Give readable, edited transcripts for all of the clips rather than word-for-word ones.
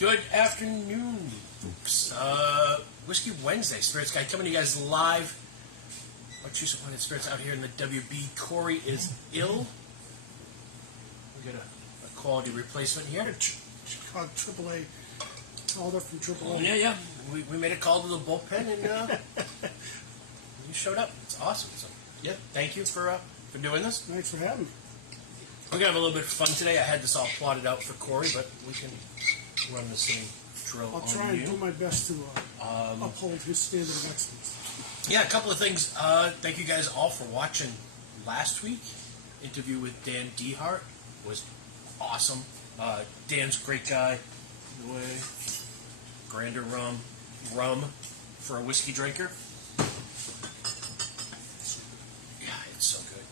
Good afternoon, folks. Whiskey Wednesday, Spirits Guy, coming to you guys live. Wachusett Wine and Spirits out here in the WB. Corey is ill. We got a quality replacement here. Called AAA. Called up from AAA. Oh, yeah. We made a call to the bullpen, and you showed up. It's awesome. So, yeah, thank you for doing this. Thanks for having me. We're going to have a little bit of fun today. I had this all plotted out for Corey, but we can run the same drill I'll try on and you. do my best to uphold his standard of excellence. Yeah, a couple of things. Thank you guys all for watching last week. Interview with Dan Dehart was awesome. Dan's a great guy. Grander rum for a whiskey drinker. Yeah, it's so good.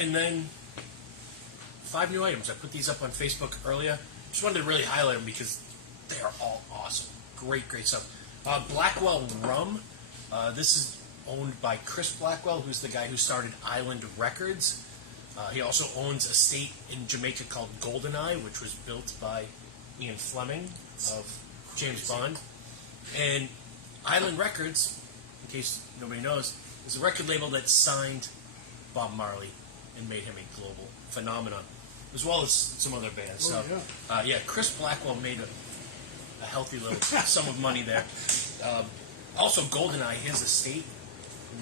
And then 5 new items. I put these up on Facebook earlier. Just wanted to really highlight them because they are all awesome. Great stuff. Blackwell Rum. This is owned by Chris Blackwell, who's the guy who started Island Records. He also owns a estate in Jamaica called GoldenEye, which was built by Ian Fleming of James Bond. And Island Records, in case nobody knows, is a record label that signed Bob Marley and made him a global phenomenon, as well as some other bands. Chris Blackwell made a healthy little sum of money there. Also, GoldenEye, his estate,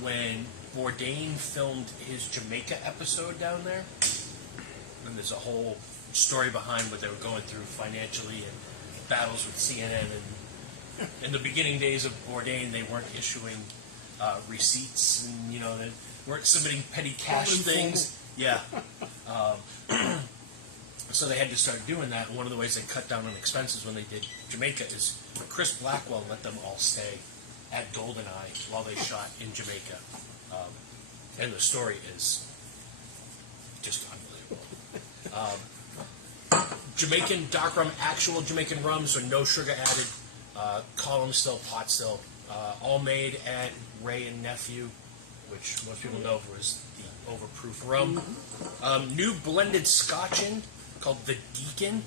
when Bourdain filmed his Jamaica episode down there, and there's a whole story behind what they were going through financially and battles with CNN. And in the beginning days of Bourdain, they weren't issuing receipts, and they weren't submitting petty cash things. Yeah. So they had to start doing that. And one of the ways they cut down on expenses when they did Jamaica is Chris Blackwell let them all stay at GoldenEye while they shot in Jamaica. And the story is just unbelievable. Jamaican dark rum, actual Jamaican rum, so no sugar added, column still, pot still, all made at Ray and Nephew, which most people know was the overproof rum. New blended scotch in called the Deacon.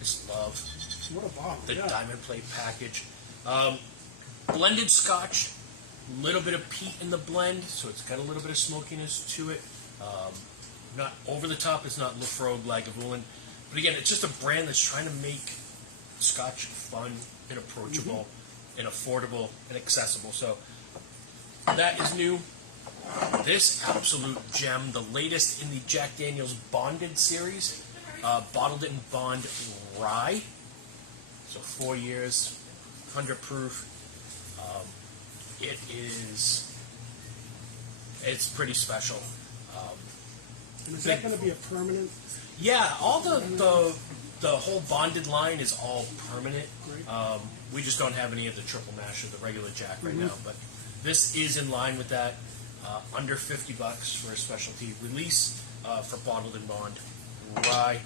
Just love What a bottle. the diamond plate package. Blended scotch, little bit of peat in the blend, so it's got a little bit of smokiness to it. Not over the top, it's not Lafroig, Lagavulin. But again, it's just a brand that's trying to make scotch fun and approachable and affordable and accessible. So that is new. This absolute gem, the latest in the Jack Daniel's Bonded series, bottled in bond rye. So 4 years, 100 proof. It's pretty special. And is that going to be a permanent? Yeah, all the whole bonded line is all permanent. We just don't have any of the triple mash or the regular Jack right now, but this is in line with that. Under $50 for a specialty release for bottled in bond rye.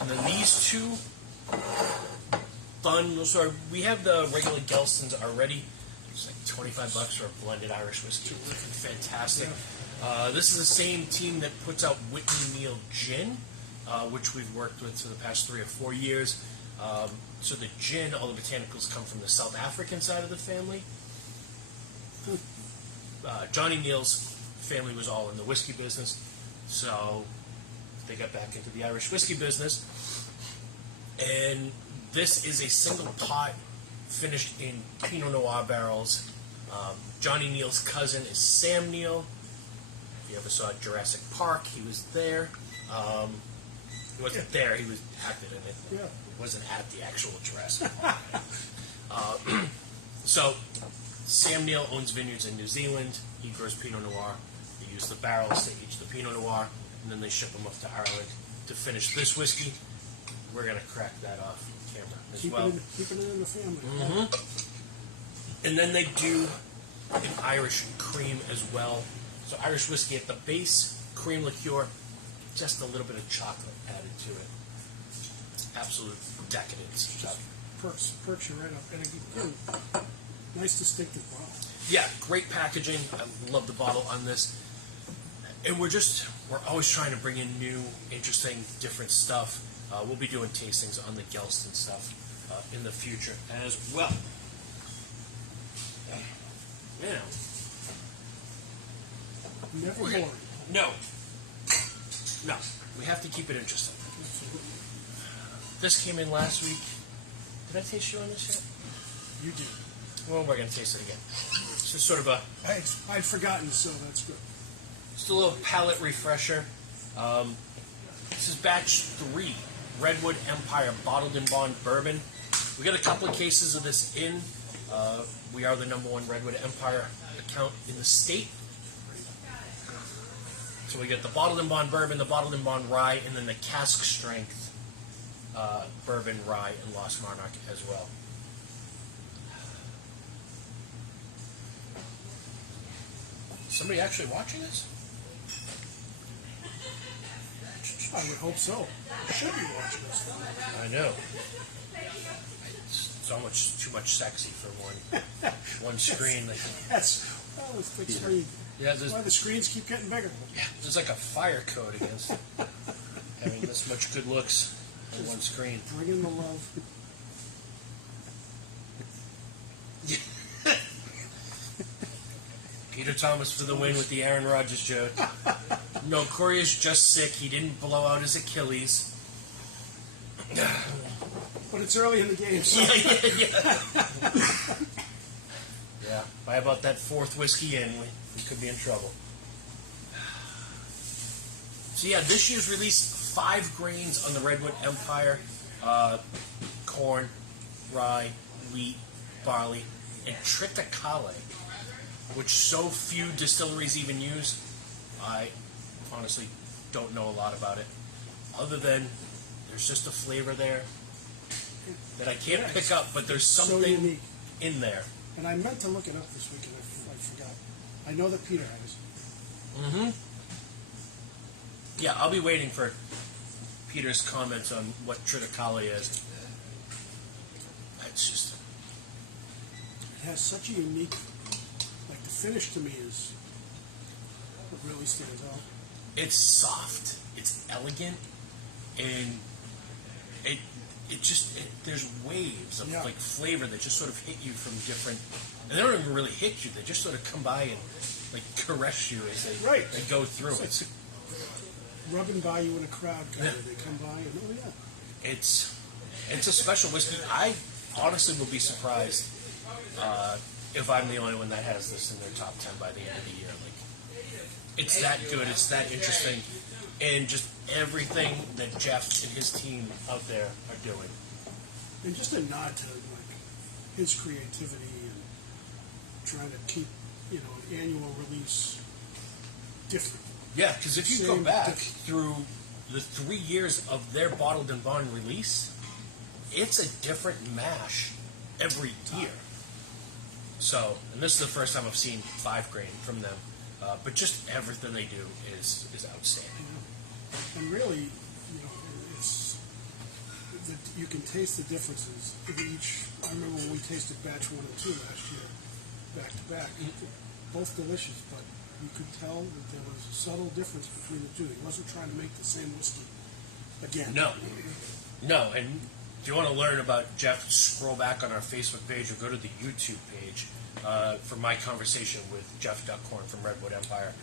And then these two fun. So we have the regular Gelston's already. It's like $25 for a blended Irish whiskey. Fantastic. This is the same team that puts out Whitney Neal Gin, which we've worked with for the past 3 or 4 years. So the gin, all the botanicals come from the South African side of the family. Johnny Neal's family was all in the whiskey business, so they got back into the Irish whiskey business. And this is a single pot finished in Pinot Noir barrels. Johnny Neal's cousin is Sam Neal. If you ever saw Jurassic Park, he was there. He wasn't there, he was acted in it. Yeah. He wasn't at the actual Jurassic Park. So, Sam Neal owns vineyards in New Zealand. He grows Pinot Noir. They use the barrels to age the Pinot Noir, and then they ship them up to Ireland to finish this whiskey. We're going to crack that off camera as well. Keeping it in the family. Mm-hmm. And then they do an Irish cream as well. So Irish whiskey at the base, cream liqueur, just a little bit of chocolate added to it. Absolute decadence. Perks you right up. And again, nice distinctive bottle. Yeah, great packaging. I love the bottle on this. And we're always trying to bring in new, interesting, different stuff. we'll be doing tastings on the Gelston stuff in the future as well. Now, Never boring. no, we have to keep it interesting. This came in last week. Did I taste you on this yet? You did. Well, we're going to taste it again. It's just sort of I'd forgotten, so that's good. just a little palate refresher. This is batch 3, Redwood Empire Bottled in Bond Bourbon. We got a couple of cases of this in. We are the #1 Redwood Empire account in the state. So we get the Bottled in Bond Bourbon, the Bottled in Bond Rye, and then the cask strength Bourbon Rye and Lost Monarch as well. Somebody actually watching this? I would hope so. You should be watching this. I know. It's so much too much sexy for one screen. That's it's big screen. Yeah, there's, Why the screens keep getting bigger? there's like a fire code against having this much good looks on one screen. Bring in the love. Peter Thomas for the win with the Aaron Rodgers joke. No, Corey is just sick. He didn't blow out his Achilles. But it's early in the game, so Yeah, by about that 4th whiskey in, we could be in trouble. So yeah, this year's release, 5 grains on the Redwood Empire. Corn, rye, wheat, barley, and triticale, which so few distilleries even use. I honestly don't know a lot about it, other than there's just a flavor there that I can't pick up, but there's so something unique. in there. And I meant to look it up this week, and I forgot. I know that Peter has. Mm-hmm. Yeah, I'll be waiting for Peter's comments on what triticale is. It's just... It has such a unique, like the finish to me is what really stands out. It's soft, it's elegant, and there's waves of like flavor that just sort of hit you from different, and they don't even really hit you, they just sort of come by and like caress you as they go through. It's rubbing by you in a crowd, kind of. They come by and oh yeah. It's a special whiskey. I honestly will be surprised if I'm the only one that has this in their top 10 by the end of the year. Like, it's that good, it's that interesting, and just everything that Jeff and his team out there are doing. And just a nod to like his creativity and trying to keep, an annual release different. Yeah, because if you go Same back through the 3 years of their Bottled in Bond release, it's a different mash every year. So, and this is the first time I've seen 5 grain from them, but just everything they do is outstanding. And really, it's that you can taste the differences of each. I remember when we tasted batch 1 and 2 last year, back to back. Both delicious, but you could tell that there was a subtle difference between the two. He wasn't trying to make the same whiskey again. No, and if you want to learn about Jeff, scroll back on our Facebook page or go to the YouTube page for my conversation with Jeff Duckhorn from Redwood Empire.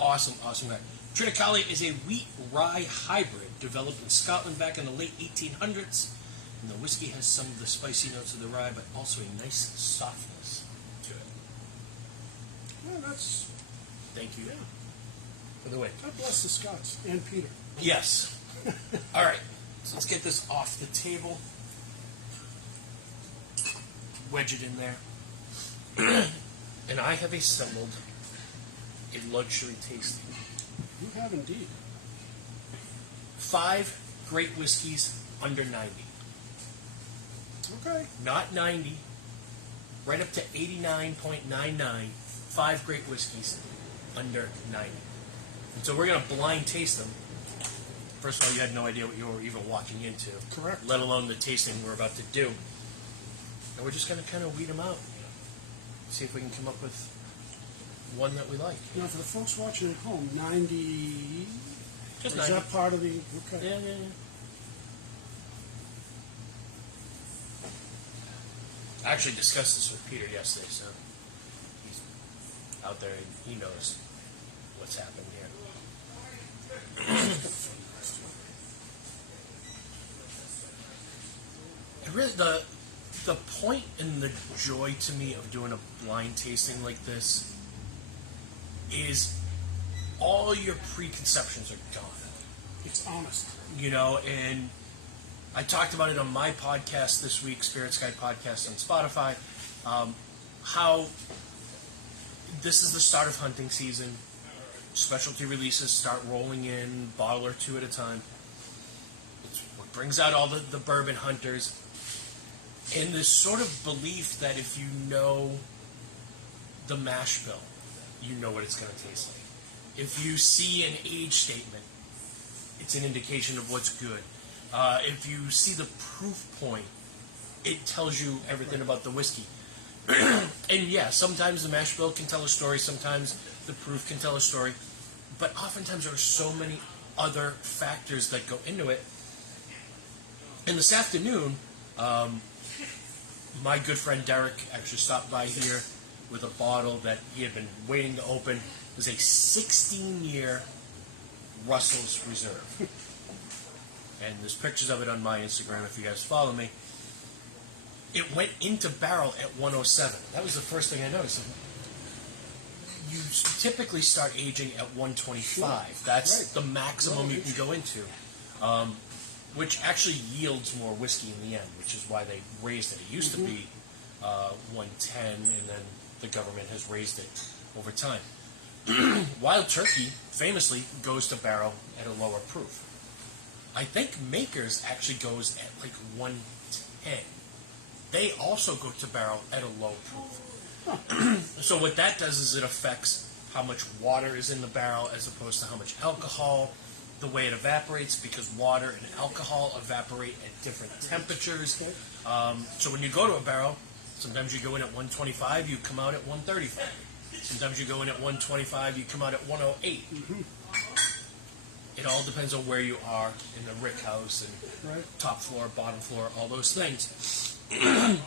Awesome guy. Triticale is a wheat-rye hybrid developed in Scotland back in the late 1800s. And the whiskey has some of the spicy notes of the rye, but also a nice softness to it. Well, that's... Thank you for the win. God bless the Scots and Peter. Yes. All right. So let's get this off the table. Wedge it in there. And I have assembled a luxury tasting. You have indeed. 5 great whiskeys under 90. Okay. Not 90. Right up to 89.99. 5 great whiskeys under 90. And so we're going to blind taste them. First of all, you had no idea what you were even walking into. Correct. Let alone the tasting we're about to do. And we're just going to kind of weed them out. See if we can come up with one that we like. Now, for the folks watching at home, 90... Just is 90. that part of the... Okay. Yeah. I actually discussed this with Peter yesterday, so he's out there and he knows what's happened here. And really, the point and the joy to me of doing a blind tasting like this is all your preconceptions are gone. It's honest. You know, and I talked about it on my podcast this week, Spirit Sky Podcast on Spotify, how this is the start of hunting season. Specialty releases start rolling in, bottle or two at a time. It's what brings out all the bourbon hunters. And this sort of belief that if you know the mash bill, you know what it's going to taste like. If you see an age statement, it's an indication of what's good. If you see the proof point, it tells you everything about the whiskey. And yeah, sometimes the mash bill can tell a story, sometimes the proof can tell a story, but oftentimes there are so many other factors that go into it. And this afternoon, my good friend Derek actually stopped by here with a bottle that he had been waiting to open. It was a 16-year Russell's Reserve. And there's pictures of it on my Instagram if you guys follow me. It went into barrel at 107. That was the first thing I noticed. You typically start aging at 125. Sure. That's Right. the maximum you can go into, which actually yields more whiskey in the end, which is why they raised it. It used to be 110, and then the government has raised it over time. Wild Turkey famously goes to barrel at a lower proof. I think Makers actually goes at like 110. They also go to barrel at a low proof. So what that does is it affects how much water is in the barrel as opposed to how much alcohol, the way it evaporates, because water and alcohol evaporate at different temperatures. So when you go to a barrel, sometimes you go in at 125, you come out at 135. Sometimes you go in at 125, you come out at 108. It all depends on where you are in the rick house and top floor, bottom floor, all those things. And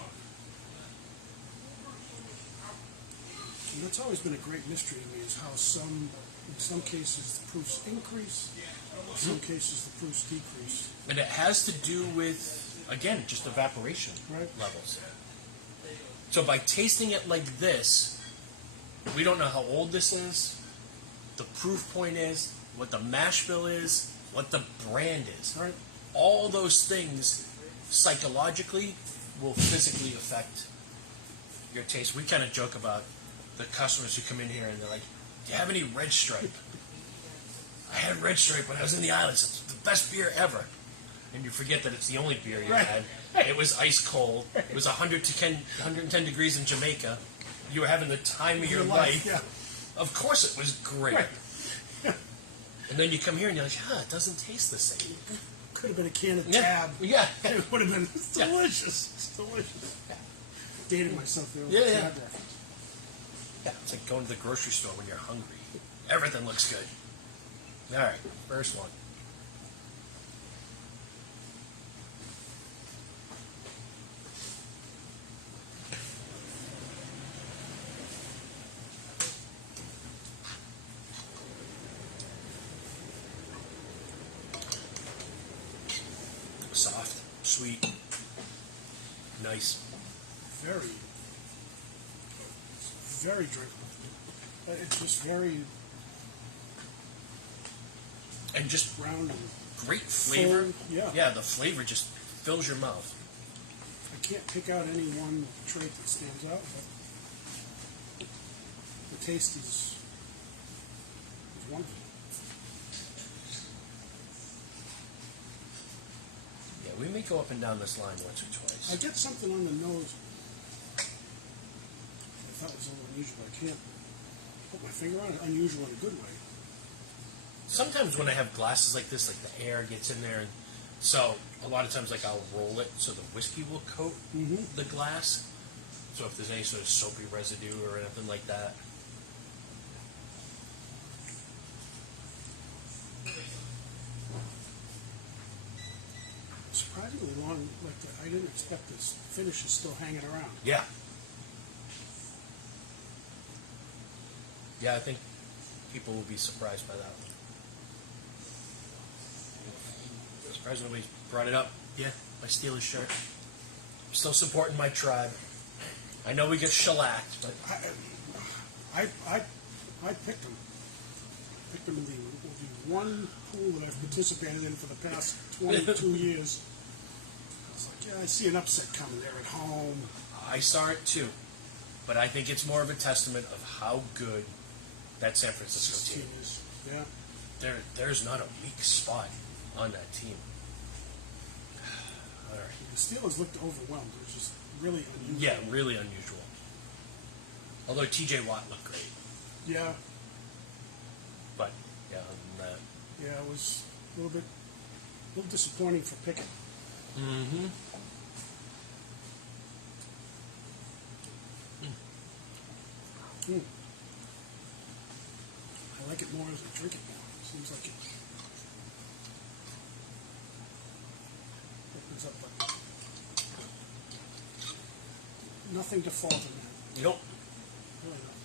that's always been a great mystery to me, is how in some cases the proofs increase, in some cases the proofs decrease. And it has to do with, again, just evaporation levels. So by tasting it like this, we don't know how old this is, the proof point is, what the mash bill is, what the brand is. Right. All those things psychologically will physically affect your taste. We kind of joke about the customers who come in here and they're like, do you have any Red Stripe? I had Red Stripe when I was in the islands. It's the best beer ever. And you forget that it's the only beer you had. It was ice cold. It was 110 degrees in Jamaica. You were having the time of your life. Yeah. Of course it was great. Right. And then you come here and you're like, it doesn't taste the same. Could have been a can of Yeah. Tab. Yeah. It would have been delicious. It's delicious. Dating myself there with Yeah, the yeah. Tab reference. Yeah, it's like going to the grocery store when you're hungry. Everything looks good. All right, first one. Soft, sweet, nice. Very drinkable. It's just very And just round and great flavor. full. Yeah. Yeah, the flavor just fills your mouth. I can't pick out any one trait that stands out, but the taste is wonderful. Yeah, we may go up and down this line once or twice. I get something on the nose. I thought was a little unusual. I can't put my finger on it. Unusual in a good way. Sometimes when I have glasses like this, like the air gets in there, and so a lot of times like I'll roll it so the whiskey will coat the glass. So if there's any sort of soapy residue or anything like that. Surprisingly long like I didn't expect this finish is still hanging around. Yeah. Yeah, I think people will be surprised by that one. Surprised nobody's brought it up. Yeah, my Steelers shirt. I'm still supporting my tribe. I know we get shellacked, but I picked them. Picked them in the one pool that I've participated in for the past 22 years. I was like, yeah, I see an upset coming there at home. I saw it too. But I think it's more of a testament of how good that San Francisco team is. Yeah. There's not a weak spot on that team. All right. The Steelers looked overwhelmed. It was just really unusual. Yeah, really unusual. Although T.J. Watt looked great. Yeah. But, yeah, other than that. Yeah, it was a little disappointing for Pickett. Mm-hmm. I like it more as I drink it now. Seems like it opens up nothing to fault in that. You know, Really nothing.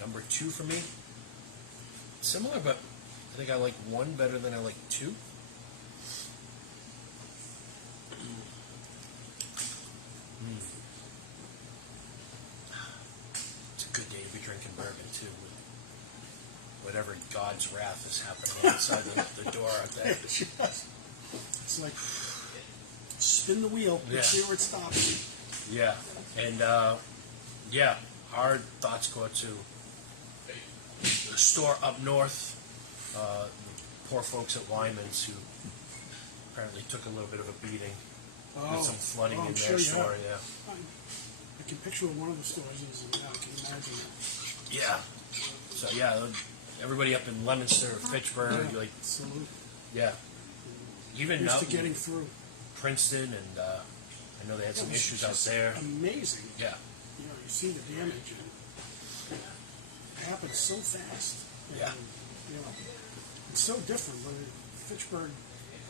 number 2 for me. Similar, but I think I like 1 better than I like 2. It's a good day to be drinking bourbon, too. With whatever God's wrath is happening outside the door out there. It's like spin the wheel. Let's see where it stops. Yeah. And, yeah, our thoughts go out to the store up north, the poor folks at Wyman's who apparently took a little bit of a beating. There's some flooding in their store, yeah. I can picture what one of the stores is, and I can imagine it. Yeah. So, yeah, everybody up in Leominster, Fitchburg, like, Absolutely. yeah. Even Used up to getting through. Princeton, and I know they had some issues out there. Amazing. Yeah. You know, you see the damage, and it happens so fast. And, Yeah. You know, it's so different. But Fitchburg,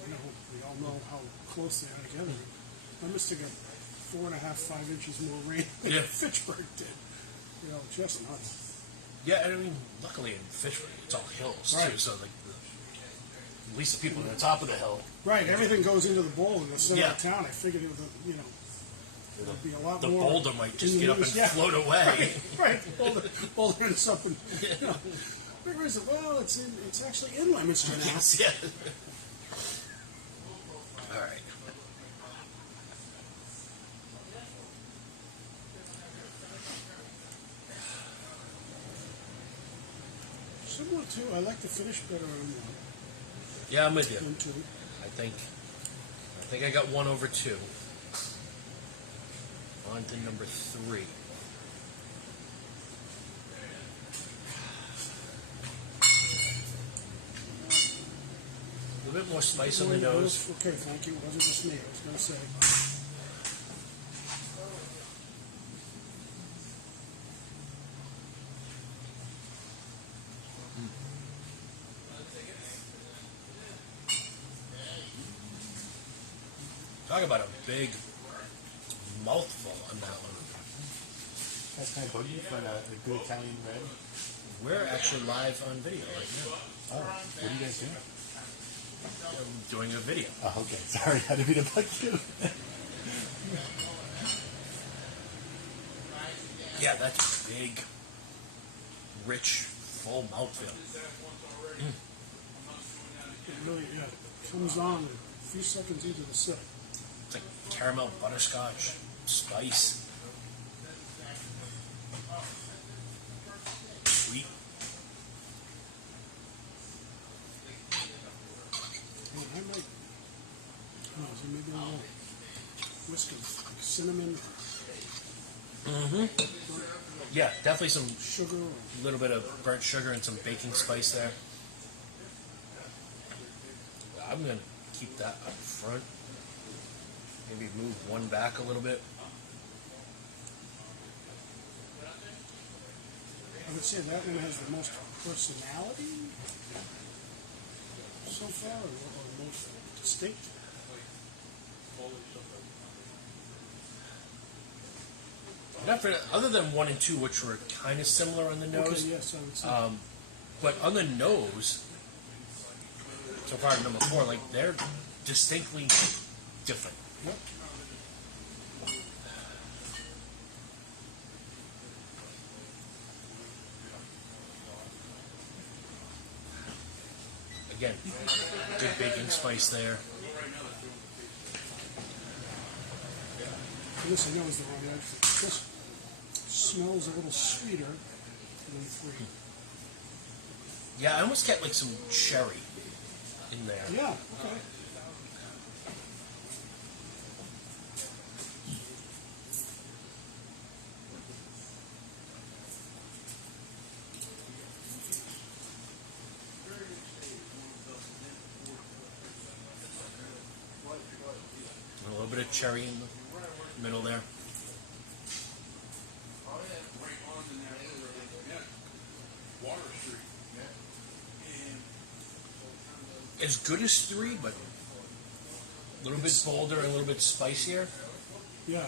you know, we all know how close they are together. Leominster got 4.5, 5 inches more rain than Fitchburg did. You know, just nuts. Yeah, and I mean, luckily in Fitchburg, it's all hills, Right. too, so, like, at least the people at the top of the hill. Right, everything goes into the bowl in the center Yeah. of town. I figured it would, you know, there'd be a lot The more. boulder might just in the get up news. and float away. Right, the boulder ends up in, you know, where is it? Well, it's actually in Leominster now. Yes, yeah. All right. Similar to, I like the finish better on Yeah, I'm with you. one, 2. I think I got 1 over 2. On to number 3. A little bit more spice on the nose. Okay, thank you. It wasn't just me. I was going to say. Talk about a big mouthful on that one. That's kind of boogie for a good Italian red. We're actually live on video right now. Oh, what are you guys doing? I'm doing a video. Oh, okay. Sorry, I didn't mean to bug you. Yeah, that's big, rich, full mouthfeel. It really, yeah, comes on a few seconds into the sip. It's like caramel butterscotch, spice. Sweet. Well, I might, maybe a little whisk of like cinnamon, Yeah, definitely some sugar, or little bit of burnt sugar and some baking spice there. I'm gonna keep that up front. Maybe move one back a little bit. I would say that one has the most personality so far, or most distinct. Not for, other than 1 and 2, which were kind of similar on the nose. Okay, yes, I would say. But on the nose, so far number 4, like they're distinctly different. Yep. Again, good baking spice there. This I know is the wrong answer. This smells a little sweeter than 3. Yeah, I almost get like some cherry in there. Yeah, okay. A little bit of cherry in the middle there. As good as 3, but a little bit bolder, a little bit spicier. Yeah.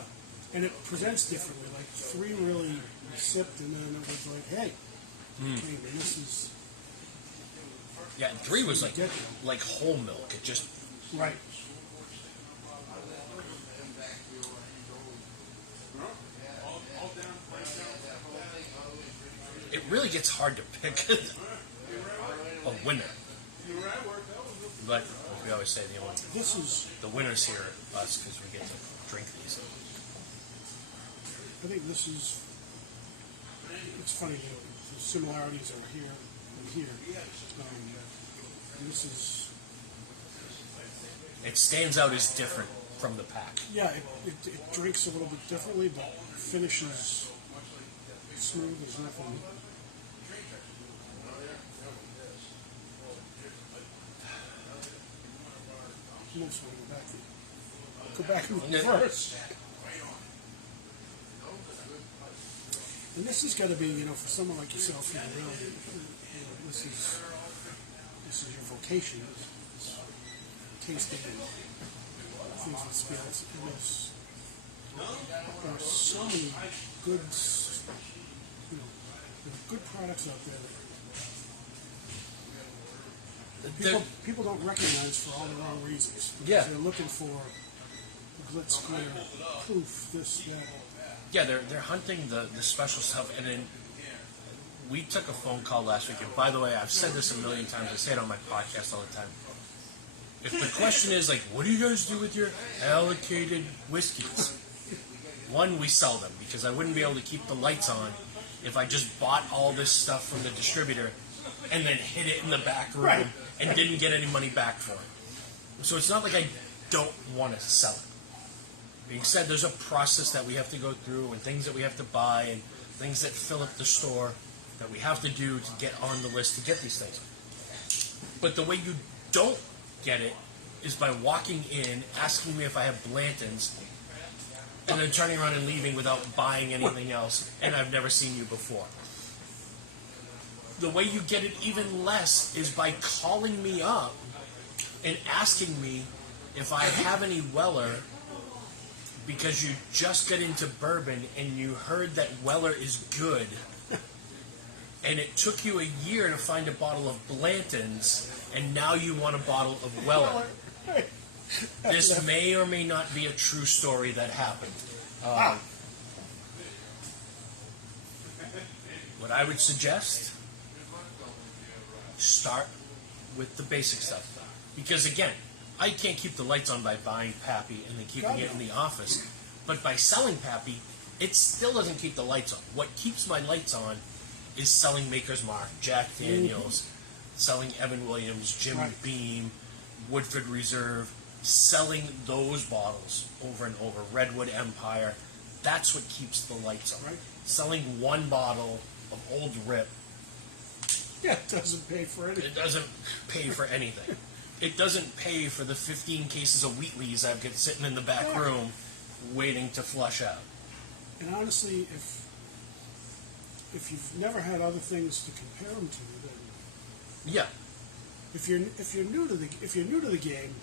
And it presents differently. Like 3 really sipped, and then it was like, hey, okay, this is Yeah, and 3 was Get them. like whole milk. It just right. it really gets hard to pick a winner. But like we always say, This is, the winners here are us because we get to drink these. I think this is, it's funny, the similarities are here and here. And this is, It stands out as different from the pack. yeah, it drinks a little bit differently, but finishes smooth. There's nothing. Almost want to go back and reverse. And this has got to be, for someone like yourself, really, this is your vocation, is tasting things with spirits. And there are so many good, there are good products out there that people don't recognize for all the wrong reasons. Because Yeah. they're looking for glitz, square, proof, this, that. Yeah, they're hunting the special stuff, and then we took a phone call last week. And by the way, I've said this a million times. I say it on my podcast all the time. If the question is like, what do you guys do with your allocated whiskeys? 1, we sell them because I wouldn't be able to keep the lights on if I just bought all this stuff from the distributor and then hid it in the back room Right. and didn't get any money back for it. So it's not like I don't want to sell it. Being said, there's a process that we have to go through and things that we have to buy and things that fill up the store that we have to do to get on the list to get these things. But the way you don't get it is by walking in, asking me if I have Blanton's, and then turning around and leaving without buying anything else, and I've never seen you before. The way you get it even less is by calling me up and asking me if I have any Weller because you just got into bourbon and you heard that Weller is good and it took you a year to find a bottle of Blanton's and now you want a bottle of Weller. This may or may not be a true story that happened. What I would suggest, start with the basic stuff. Because again, I can't keep the lights on by buying Pappy and then keeping it in the office. But by selling Pappy, it still doesn't keep the lights on. What keeps my lights on is selling Maker's Mark, Jack Daniels, selling Evan Williams, Jim Beam, Woodford Reserve, selling those bottles over and over, Redwood Empire. That's what keeps the lights on. Right. Selling one bottle of Old Rip, Yeah, it doesn't pay for anything. it doesn't pay for anything. It doesn't pay for the 15 cases of Wheatleys I've got sitting in the back room waiting to flush out. And honestly, if you've never had other things to compare them to, then Yeah. if you're new to the game,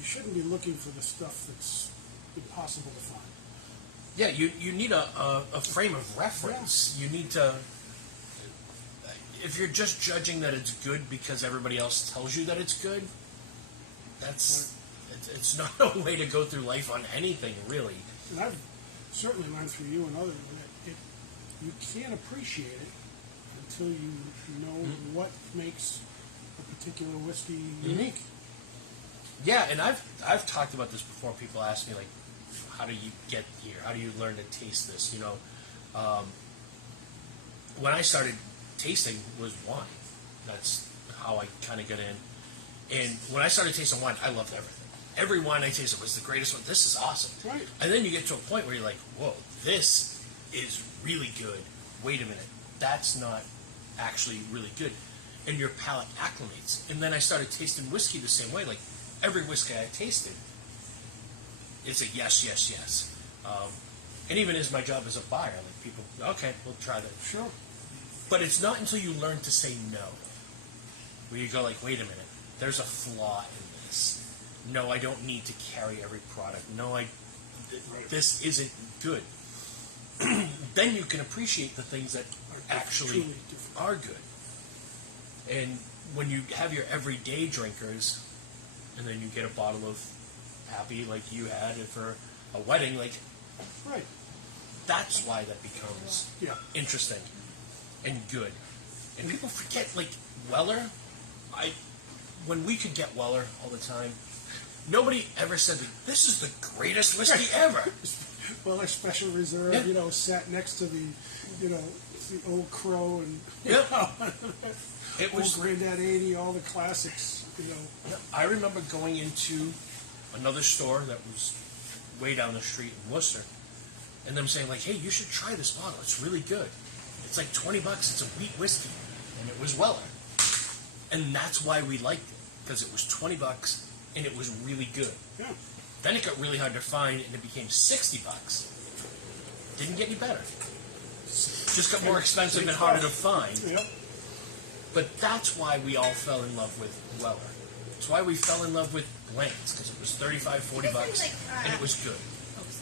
you shouldn't be looking for the stuff that's impossible to find. Yeah, you need a frame of reference. You need to. If you're just judging that it's good because everybody else tells you that it's good, that's it's not a way to go through life on anything, really. And I've certainly learned through you and others that you can't appreciate it until you know what makes a particular whiskey unique. Yeah, and I've talked about this before. People ask me, like, how do you get here? How do you learn to taste this? You know, when I started tasting was wine. That's how I kind of got in. And when I started tasting wine, I loved everything. Every wine I tasted was the greatest one. This is awesome. Right. And then you get to a point where you're like, whoa, this is really good. Wait a minute, that's not actually really good. And your palate acclimates. And then I started tasting whiskey the same way. Like, every whiskey I tasted, it's a yes, yes, yes. And even as my job as a buyer, like, people, okay, we'll try that. Sure. But it's not until you learn to say no, where you go like, wait a minute, there's a flaw in this. No, I don't need to carry every product. No, this isn't good. Then you can appreciate the things that actually are good. And when you have your everyday drinkers, and then you get a bottle of Happy like you had for a wedding, like, right. That's why that becomes interesting and good. And people forget, like, Weller. When we could get Weller all the time, nobody ever said, like, this is the greatest whiskey ever. Weller Special Reserve, you know, sat next to the, you know, the Old Crow and it was Old Granddad 80, all the classics, you know. I remember going into another store that was way down the street in Worcester, and them saying, like, hey, you should try this bottle. It's really good. It's like $20. It's a wheat whiskey. And it was Weller. And that's why we liked it, because it was $20 and it was really good. Yeah. Then it got really hard to find, and it became $60. Didn't get any better. Just got more expensive and harder to find. Yep. But that's why we all fell in love with Weller. It's why we fell in love with Glens, because it was $35, $40, and it was good.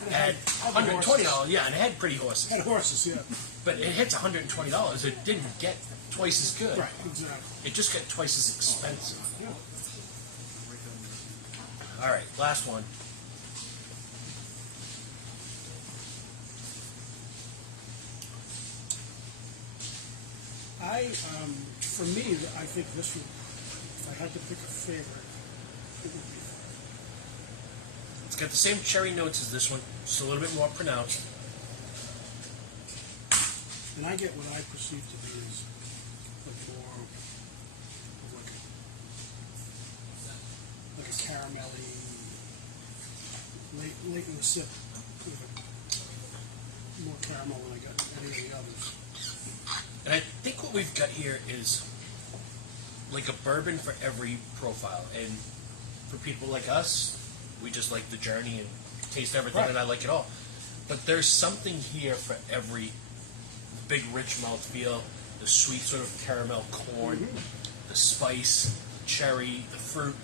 It had $120, yeah, and it had pretty horses. Had horses, yeah. But it hits $120. It didn't get twice as good. Right, exactly. It just got twice as expensive. Yeah. All right, last one. For me, I think this would, if I had to pick a favorite, it would be that. It's got the same cherry notes as this one, just a little bit more pronounced. And I get what I perceive to be as like more of like a caramelly, late in the sip, more caramel than I got any of the others. And I think what we've got here is like a bourbon for every profile. And for people like us, we just like the journey and taste everything, Right. and I like it all. But there's something here for every big, rich mouthfeel, the sweet sort of caramel corn, the spice, the cherry, the fruit,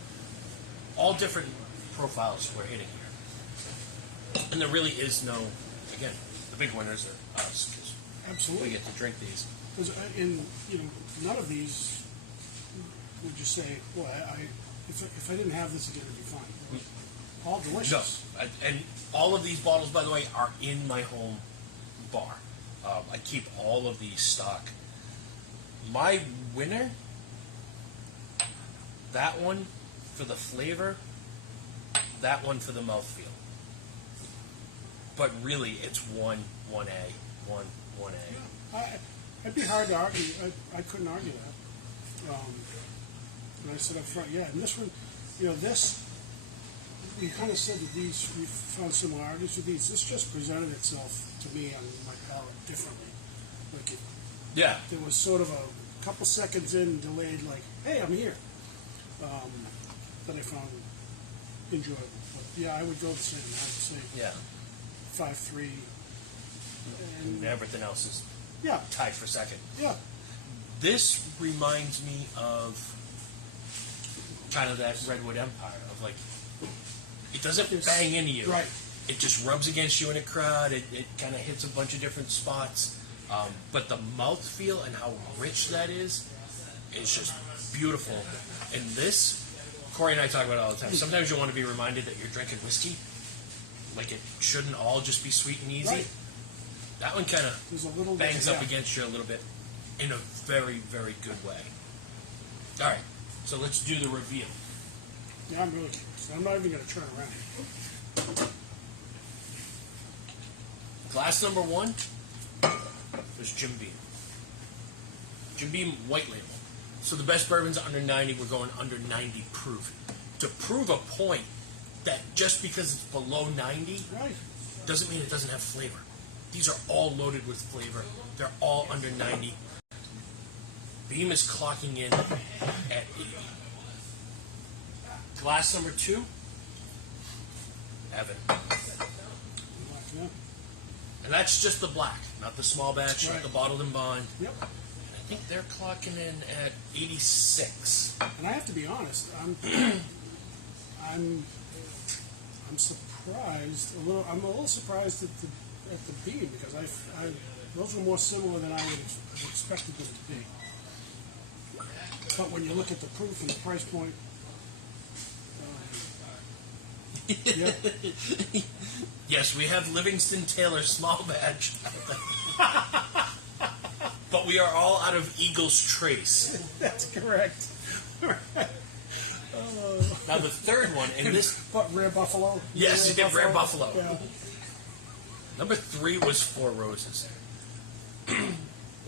all different profiles we're hitting here. And there really is no, again, the big winners are us, because Absolutely. we get to drink these. Because none of these would you say, well, if I didn't have this again, it'd be fine. All delicious. No, and all of these bottles, by the way, are in my home bar. I keep all of these stock. My winner, that one for the flavor, that one for the mouthfeel. But really, it's 1A, 1A. I'd be hard to argue. I couldn't argue that. And I said up front, yeah. And this one, this, you kind of said that these, we found similarities with these. This just presented itself to me on my palate differently. Like there was sort of a couple seconds in delayed, like, hey, I'm here. That I found enjoyable. But yeah, I would go the same. I would say 5-3. And everything else is Yeah. tied for second. Yeah. This reminds me of kind of that Redwood Empire, of like It doesn't It's- bang into you. right. It just rubs against you in a crowd. It kind of hits a bunch of different spots. But the mouthfeel and how rich that is just beautiful. And this, Corey and I talk about it all the time. Sometimes you want to be reminded that you're drinking whiskey. Like it shouldn't all just be sweet and easy. Right. That one kind of There's a little bangs bit, up yeah. against you a little bit in a very, very good way. All right, so let's do the reveal. Yeah, I'm really curious. I'm not even going to turn around. Glass number 1 was Jim Beam. Jim Beam White Label. So the best bourbons under 90, we're going under 90 proof. To prove a point that just because it's below 90 Right. doesn't mean it doesn't have flavor. These are all loaded with flavor. They're all under 90. Beam is clocking in at 80. Glass number 2, Evan. Yeah. And that's just the black, not the small batch, not Right. the bottled and bond. Yep. I think they're clocking in at 86. And I have to be honest. I'm surprised. I'm a little surprised at the beam because I those were more similar than I would have expected them to be. But when you look at the proof and the price point, yeah, Yes, we have Livingston Taylor small batch. But we are all out of Eagle's Trace. that's correct. Now the third one, and this, But Rare Buffalo. Yes, you get Rare Buffalo. Yeah. number 3 was Four Roses.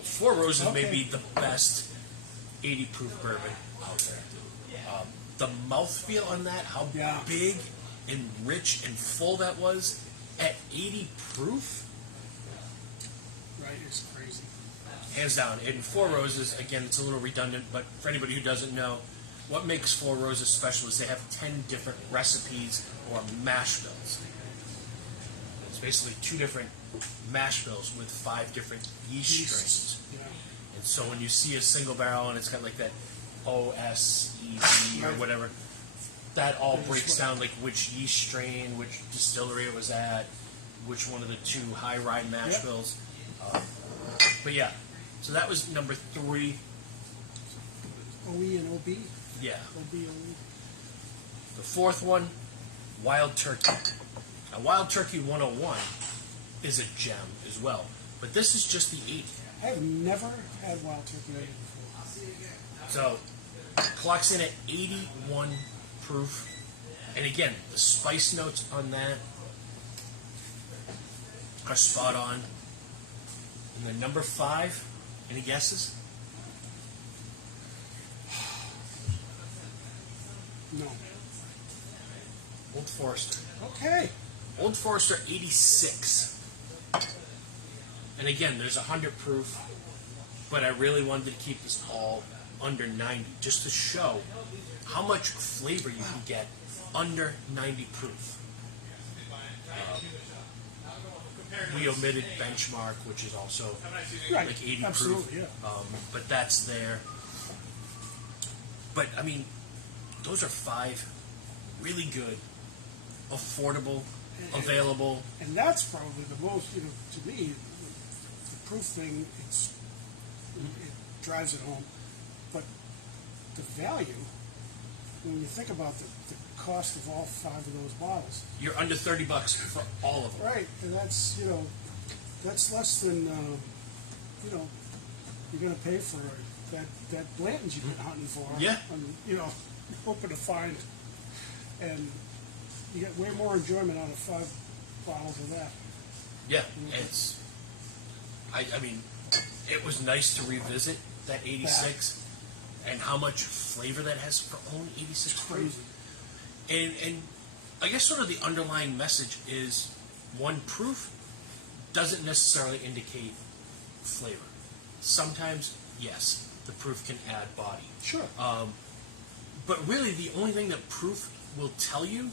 Four Roses may Okay. be the best 80 proof bourbon out there. The mouthfeel on that, how Yeah. big and rich and full that was at 80 proof, Right, it's crazy. hands down. And Four Roses, again, it's a little redundant, but for anybody who doesn't know, what makes Four Roses special is they have 10 different recipes or mash bills. It's basically 2 different mash bills with 5 different yeast strains. Yeah. And so when you see a single barrel and it's got like that OSED or Right. whatever, that all Yes, breaks what- down like which yeast strain, which distillery it was at, which one of the 2 high rye mash Yep. bills. But yeah, so that was number 3. OE and OB. Yeah. OB, OE. The 4th one, Wild Turkey. Now, Wild Turkey 101 is a gem as well, but this is just the 80. I have never had Wild Turkey before. So, clocks in at 81 proof. And again, the spice notes on that are spot on. And then number 5, any guesses? No. Old Forester. Okay. Old Forester 86. And again, there's 100 proof, but I really wanted to keep this all under 90 just to show how much flavor you can get under 90 proof. We omitted Benchmark, which is also Right. like 80 Absolutely, proof, yeah. but that's there. But I mean, those are 5 really good, affordable, available. And that's probably the most, to me, the proof thing, it drives it home. But the value, when you think about the cost of all 5 of those bottles, You're under $30 for all of them. right, and that's, that's less than, you're going to pay for that Blanton's you've been hunting for. Yeah. And, hoping to find. And you get way more enjoyment out of 5 bottles of that. Yeah, it's. I mean, it was nice to revisit that 86 and how much flavor that has for only 86 It's proof. crazy. And I guess sort of the underlying message is one proof doesn't necessarily indicate flavor. Sometimes, yes, the proof can add body. Sure. But really, the only thing that proof will tell you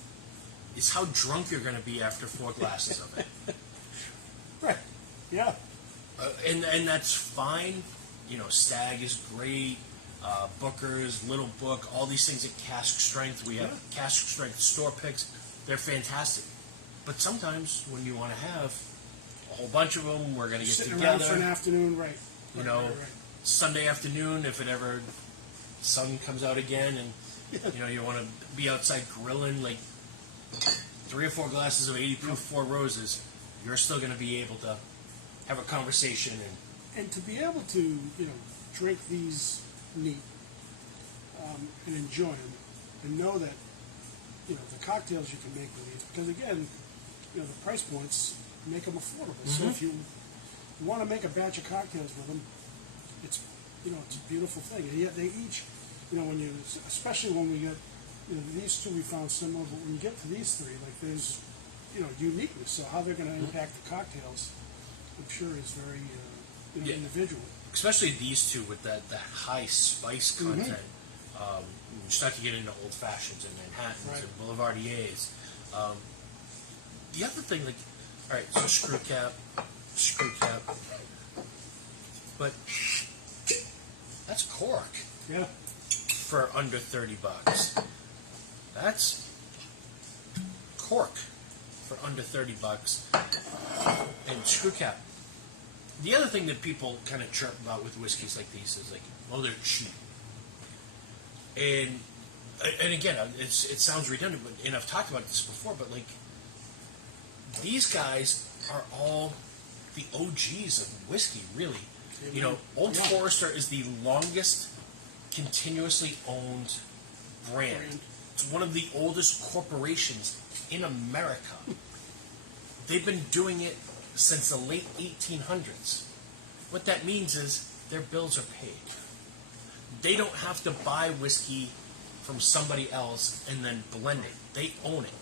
is how drunk you're going to be after 4 glasses of it. Right. Yeah. And that's fine. Stag is great. Booker's, Little Book, all these things at cask strength. We have cask strength store picks. They're fantastic. But sometimes when you want to have a whole bunch of them, we're going to get Sitting together. around for an afternoon, right? You know, Sunday afternoon, if it ever sun comes out again, and you want to be outside grilling, like 3 or 4 glasses of 80 proof Four Roses, you're still going to be able to have a conversation and to be able to drink these neat and enjoy them, and know that the cocktails you can make with these, because again, the price points make them affordable. So if you want to make a batch of cocktails with them, it's it's a beautiful thing. And yet they each, especially when we get these two, we found similar, but when you get to these three, like there's uniqueness. So how they're going to impact the cocktails, I'm sure is very individual. Especially these two with that high spice content. You start to get into old fashions and Manhattans and Boulevardiers. The other thing, like, all right, so screw cap, but that's cork. Yeah. For under $30. That's cork for under $30. And screw cap. The other thing that people kind of chirp about with whiskeys like these is like, oh, they're cheap. And again, it sounds redundant, and I've talked about this before, but like, these guys are all the OGs of whiskey, really. Old Forester is the longest continuously owned brand. It's one of the oldest corporations in America. They've been doing it since the late 1800s. What that means is their bills are paid. They don't have to buy whiskey from somebody else and then blend it. They own it.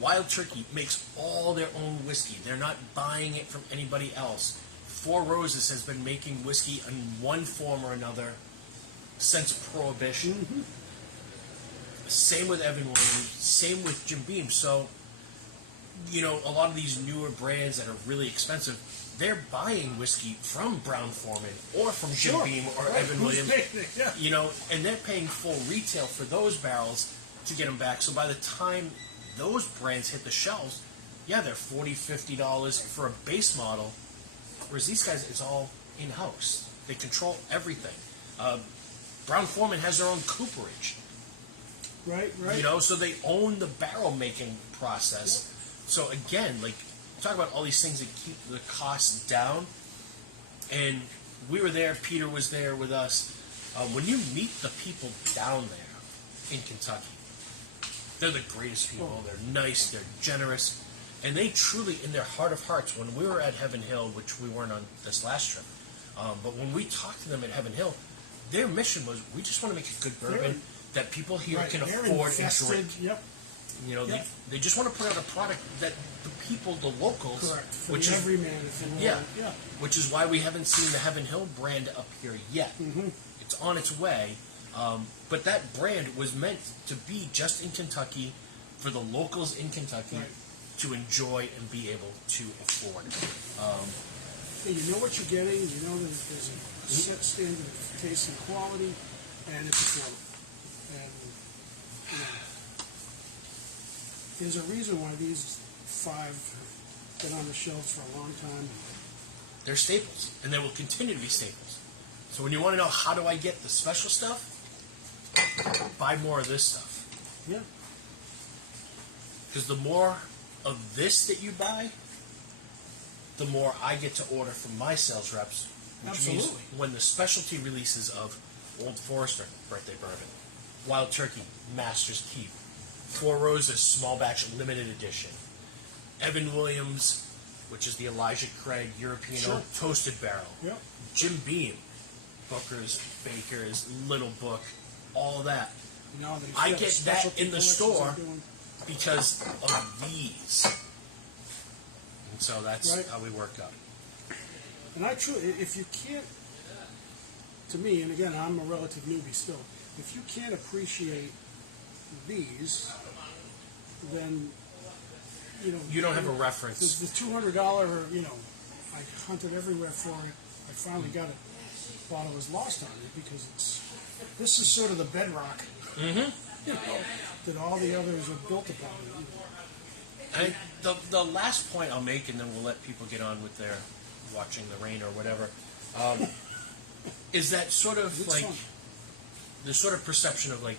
Wild Turkey makes all their own whiskey. They're not buying it from anybody else. Four Roses has been making whiskey in one form or another since Prohibition. Same with Evan Williams. Same with Jim Beam. So, a lot of these newer brands that are really expensive, they're buying whiskey from Brown-Forman or from Jim Beam or Evan Williams. And they're paying full retail for those barrels to get them back. So by the time those brands hit the shelves, they're $40, $50 for a base model, whereas these guys, it's all in-house. They control everything. Brown-Forman has their own cooperage. Right. So they own the barrel making process. So again, like, talk about all these things that keep the costs down. And we were there, Peter was there with us. When you meet the people down there in Kentucky, they're the greatest people. They're nice, they're generous, and they truly, in their heart of hearts, when we were at Heaven Hill, which we weren't on this last trip, but when we talked to them at Heaven Hill, their mission was, we just want to make a good bourbon that people here can afford and drink. Yep. They just want to put out a product that the people, the locals, which is everyman, which is why we haven't seen the Heaven Hill brand up here yet. It's on its way, but that brand was meant to be just in Kentucky for the locals in Kentucky to enjoy and be able to afford. You know what you're getting. You know there's a set standard of taste and quality, and it's affordable. And there's a reason why these 5 have been on the shelves for a long time. They're staples, and they will continue to be staples. So when you want to know how do I get the special stuff, buy more of this stuff. Yeah. Because the more of this that you buy, the more I get to order from my sales reps, which means when the specialty releases of Old Forester, Birthday Bourbon, Wild Turkey, Master's Keep, Four Roses, Small Batch Limited Edition, Evan Williams, which is the Elijah Craig European Oak Toasted Barrel, Jim Beam, Booker's, Baker's, Little Book, all that. I get that in the store because of these. And so that's how we work up. And I truly, if you can't, to me, and again, I'm a relative newbie still, if you can't appreciate these, then, you don't have a reference. The $200, I hunted everywhere for it. I finally got it. Thought it was lost on me because it's this is sort of the bedrock. Mm-hmm. You know, that all the others are built upon. And the last point I'll make, and then we'll let people get on with their watching the rain or whatever, is that sort of It's like fun. the sort of perception of like,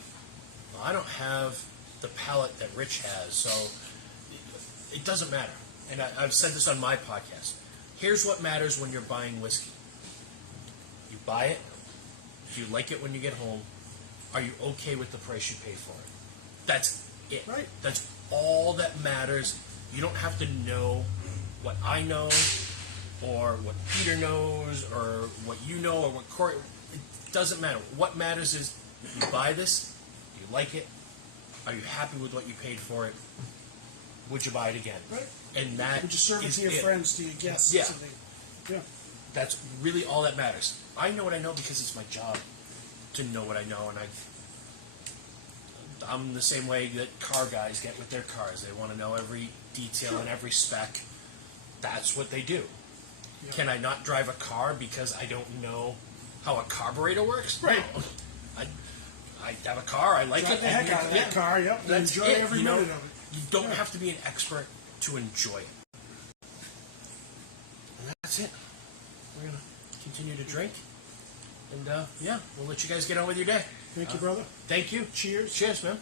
well, I don't have the palate that Rich has, so it doesn't matter. And I've said this on my podcast. Here's what matters when you're buying whiskey. You buy it. Do you like it when you get home? Are you okay with the price you pay for it? That's it. Right. That's all that matters. You don't have to know what I know, or what Peter knows, or what you know, or what Corey. It doesn't matter. What matters is you buy this. Do you like it? Are you happy with what you paid for it? Would you buy it again? Right. And that Would you serve it is to your friends, to your guests? Yeah. So they- yeah. That's really all that matters. I know what I know because it's my job to know what I know, and I'm the same way that car guys get with their cars. They want to know every detail and every spec. That's what they do. Yeah. Can I not drive a car because I don't know how a carburetor works? Right. No. I have a car. I like Drive it. the heck out of that car, yep, and That's enjoy it, every you know? minute of it. You don't Yeah. have to be an expert to enjoy it. And that's it. We're going to continue to drink. And, yeah, we'll let you guys get on with your day. Thank you, brother. Thank you. Cheers. Cheers, man.